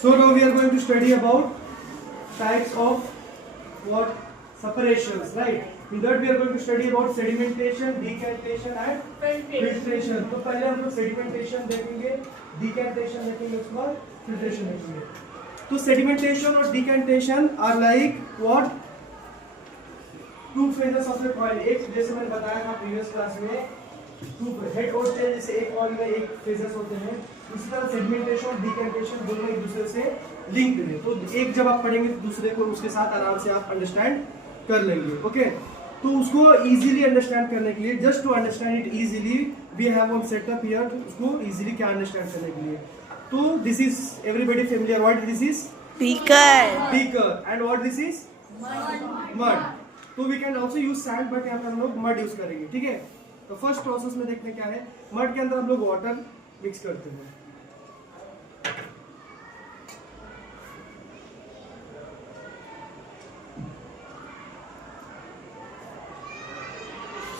So now we are going to study about types of what separations, right? In that we are going to study about sedimentation, decantation and filtration. तो पहले हम लोग sedimentation देखेंगे, decantation देखेंगे, उसके बाद filtration देखेंगे. तो sedimentation और decantation are like what? Two phases of the coil. एक जैसे मैंने बताया था previous class में, two head और tail जैसे एक coil में एक phases होते हैं. इसी तरह सेडिमेंटेशन और डिकैंटेशन दोनों एक दूसरे से लिंक्ड है. तो एक जब आप पढ़ेंगे तो दूसरे को उसके साथ आराम से आप अंडरस्टैंड कर लेंगे. ओके, तो उसको इजीली अंडरस्टैंड करने के लिए, just to understand it easily, we have one setup here. उसको इजीली क्या अंडरस्टैंड करने के लिए, तो this is everybody familiar. What this is? Beaker. And what this is? Mud. तो we can also use sand, but यहाँ पर हम लोग मड यूज करेंगे. ठीक है, तो फर्स्ट प्रोसेस में देखते हैं क्या है. मड के अंदर हम लोग वाटर मिक्स करते हैं.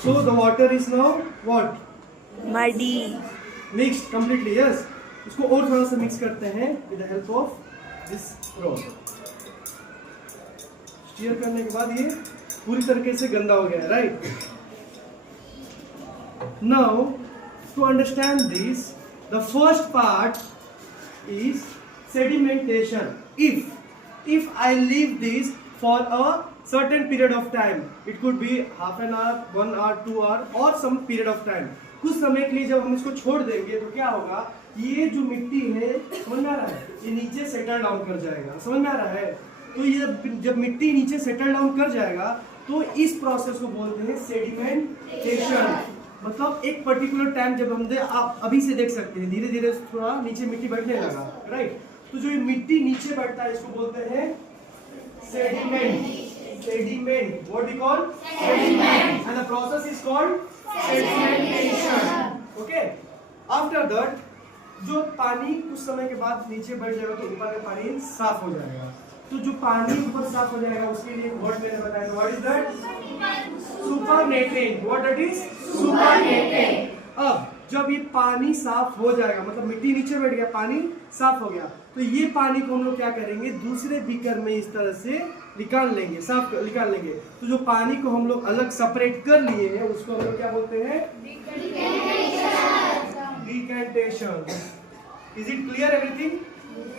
So the water is now what? Muddy. Mixed completely. Yes. इसको और थोड़ा सा मिक्स करते हैं with the help of this rod. Steer करने के बाद ये पूरी तरीके से गंदा हो गया है, right? Now to understand this, the first part is sedimentation. If I leave this for a certain period of time, it could be half an hour, 1 hour, 2 hour or some period of time. कुछ समय के लिए जब हम इसको छोड़ देंगे तो क्या होगा, ये जो मिट्टी है, समझ में आ रहा है, ये नीचे सेटल डाउन कर जाएगा. समझ में आ रहा है? तो ये जब मिट्टी नीचे सेटल डाउन कर जाएगा तो इस प्रोसेस को बोलते हैं सेडिमेंटेशन. मतलब एक पर्टिकुलर टाइम जब हम आप अभी से देख सकते हैं, धीरे धीरे थोड़ा नीचे मिट्टी बैठने लगा, राइट? तो जो ये मिट्टी नीचे बैठता है इसको बोलते हैं sediment. What we call sediment, and the process is called sedimentation. Okay, after that जो पानी कुछ समय के बाद नीचे बैठ जाएगा तो ऊपर का पानी साफ हो जाएगा. तो जो पानी ऊपर साफ हो जाएगा उसके लिए वर्ड मैंने बताया. What is that? Supernetting. What that is? Supernetting. अब जब ये पानी साफ हो जाएगा, मतलब मिट्टी नीचे बैठ गया, पानी साफ हो गया, तो ये पानी को हम लोग क्या करेंगे, दूसरे बीकर में इस तरह से निकाल लेंगे, निकाल लेंगे. तो जो पानी को हम लोग अलग सेपरेट कर लिए हैं उसको हम लोग क्या बोलते हैं? Decantation. Is it clear everything?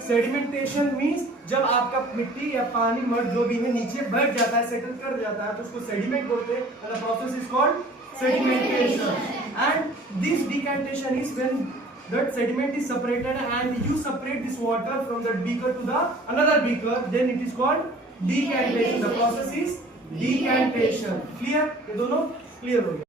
Sedimentation means जब आपका मिट्टी या पानी मड जो भी है नीचे बैठ जाता है, सेटल कर जाता है, तो उसको सेडिमेंट बोलते हैं. And the process is called sedimentation. And this decantation is when that sediment is separated and you separate this water from that beaker to the another beaker, then it is called decantation. The process is decantation. Clear? ये दोनों clear हो गया.